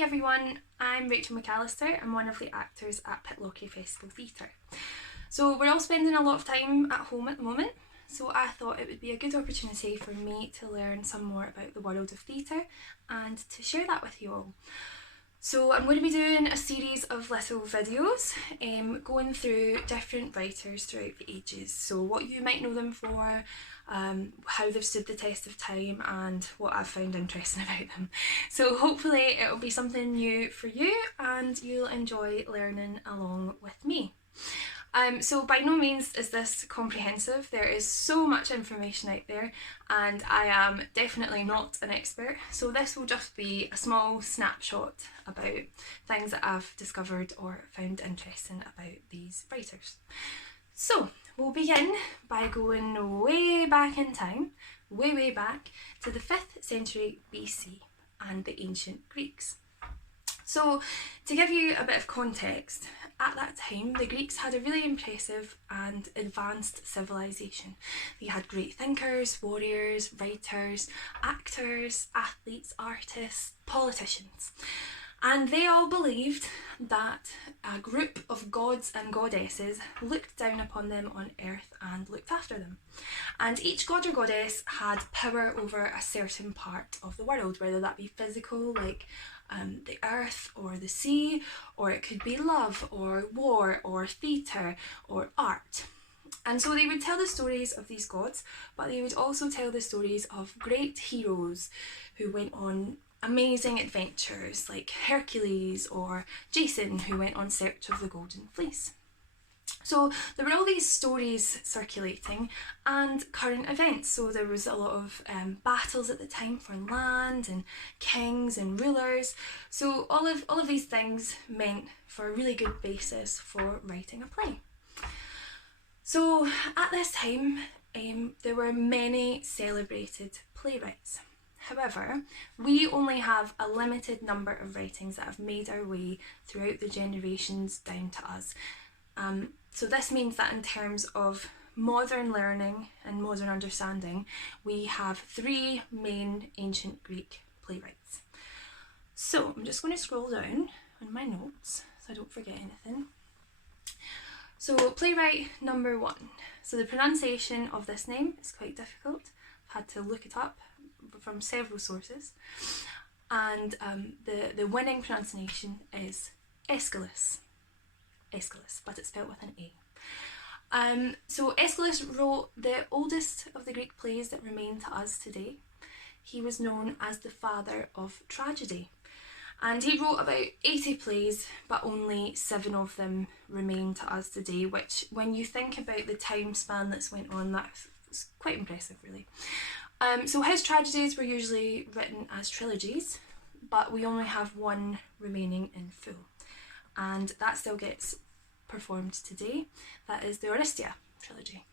Hi everyone, I'm Rachael McAllister. I'm one of the actors at Pitlochry Festival Theatre. So we're all spending a lot of time at home at the moment, so I thought it would be a good opportunity for me to learn some more about the world of theatre and to share that with you all. So I'm going to be doing a series of little videos going through different writers throughout the ages. So what you might know them for, how they've stood the test of time, and what I've found interesting about them. So hopefully it'll be something new for you and you'll enjoy learning along with me. So by no means is this comprehensive. There is so much information out there and I am definitely not an expert. So this will just be a small snapshot about things that I've discovered or found interesting about these writers. So we'll begin by going way back in time, way back to the 5th century BC and the ancient Greeks. So to give you a bit of context, at that time the Greeks had a really impressive and advanced civilization. They had great thinkers, warriors, writers, actors, athletes, artists, politicians. And they all believed that a group of gods and goddesses looked down upon them on earth and looked after them. And each god or goddess had power over a certain part of the world, whether that be physical, like the earth or the sea, or it could be love or war or theatre or art. And so they would tell the stories of these gods, but they would also tell the stories of great heroes who went on amazing adventures, like Hercules or Jason, who went on search of the Golden Fleece. So there were all these stories circulating and current events. So there was a lot of battles at the time for land and kings and rulers. So all of these things meant for a really good basis for writing a play. So at this time, there were many celebrated playwrights. However, we only have a limited number of writings that have made our way throughout the generations down to us. So this means that in terms of modern learning and modern understanding, we have 3 main ancient Greek playwrights. So I'm just going to scroll down on my notes so I don't forget anything. So playwright number 1. So the pronunciation of this name is quite difficult. I've had to look it up from several sources. And the winning pronunciation is Aeschylus. Aeschylus, but it's spelled with an A. So Aeschylus wrote the oldest of the Greek plays that remain to us today. He was known as the father of tragedy, and he wrote about 80 plays, but only 7 of them remain to us today, which when you think about the time span that's went on, that's quite impressive really. So his tragedies were usually written as trilogies, but we only have 1 remaining in full. And that still gets performed today. That is the Oristia trilogy.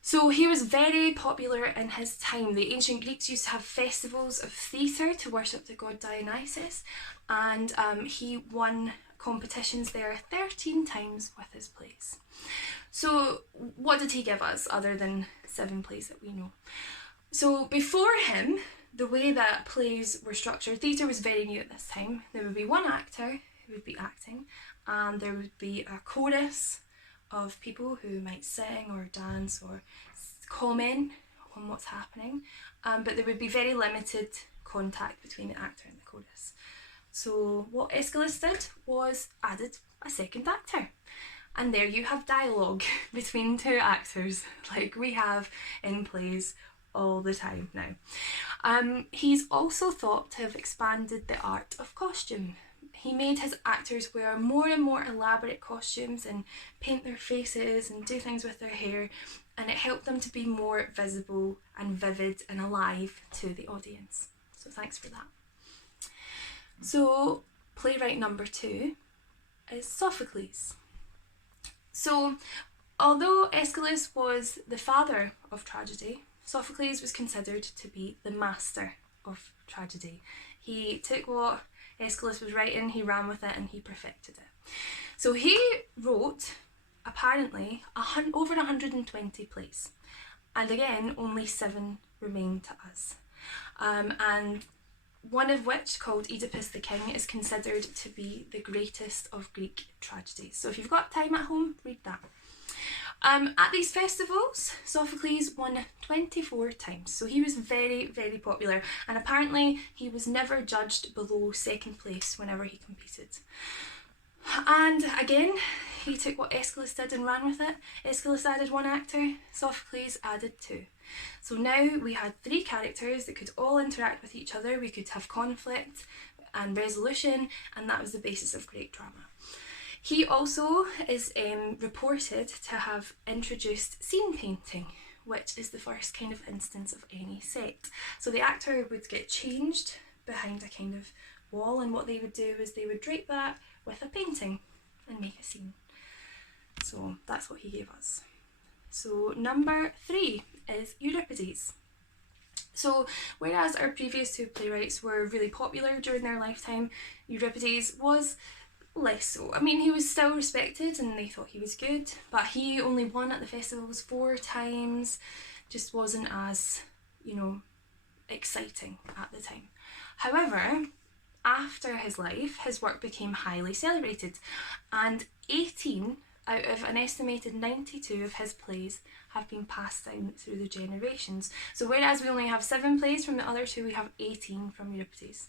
So he was very popular in his time. The ancient Greeks used to have festivals of theatre to worship the god Dionysus, and he won competitions there 13 times with his plays. So what did he give us other than 7 plays that we know? So before him, the way that plays were structured, theatre was very new at this time. There would be 1 actor who would be acting, and there would be a chorus of people who might sing or dance or comment on what's happening, but there would be very limited contact between the actor and the chorus. So what Aeschylus did was added a second actor, and there you have dialogue between 2 actors like we have in plays all the time now. He's also thought to have expanded the art of costume. He made his actors wear more and more elaborate costumes and paint their faces and do things with their hair, and it helped them to be more visible and vivid and alive to the audience. So thanks for that. So playwright number 2 is Sophocles. So although Aeschylus was the father of tragedy, Sophocles was considered to be the master of tragedy. He took what Aeschylus was writing, he ran with it and he perfected it. So he wrote, apparently, over 120 plays. And again, only 7 remain to us. And one of which, called Oedipus the King, is considered to be the greatest of Greek tragedies. So if you've got time at home, read that. At these festivals, Sophocles won 24 times, so he was very, very popular, and apparently he was never judged below second place whenever he competed. And again, he took what Aeschylus did and ran with it. Aeschylus added 1 actor, Sophocles added 2. So now we had 3 characters that could all interact with each other, we could have conflict and resolution, and that was the basis of great drama. He also is reported to have introduced scene painting, which is the first kind of instance of any set. So the actor would get changed behind a kind of wall, and what they would do is they would drape that with a painting and make a scene. So that's what he gave us. So number 3 is Euripides. So whereas our previous 2 playwrights were really popular during their lifetime, Euripides was less so. I mean, he was still respected and they thought he was good, but he only won at the festivals 4 times, just wasn't as, exciting at the time. However, after his life, his work became highly celebrated, and 18 out of an estimated 92 of his plays have been passed down through the generations. So whereas we only have 7 plays from the other 2, we have 18 from Euripides.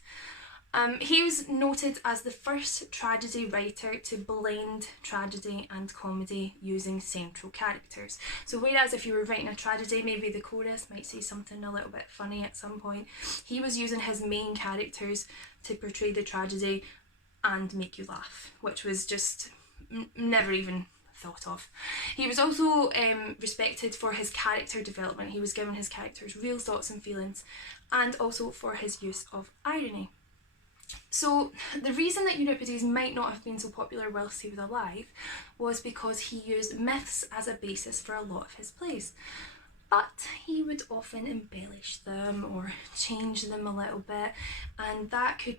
He was noted as the first tragedy writer to blend tragedy and comedy using central characters. So whereas if you were writing a tragedy, maybe the chorus might say something a little bit funny at some point, he was using his main characters to portray the tragedy and make you laugh, which was just never even thought of. He was also respected for his character development. He was given his characters real thoughts and feelings, and also for his use of irony. So the reason that Euripides might not have been so popular whilst he was alive was because he used myths as a basis for a lot of his plays. But he would often embellish them or change them a little bit, and that could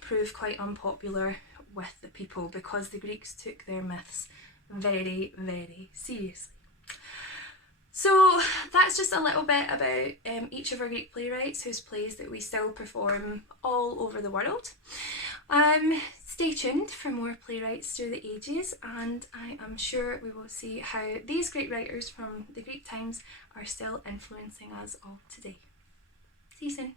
prove quite unpopular with the people because the Greeks took their myths very, very seriously. So that's just a little bit about each of our Greek playwrights whose plays that we still perform all over the world. Stay tuned for more playwrights through the ages, and I am sure we will see how these great writers from the Greek times are still influencing us all today. See you soon.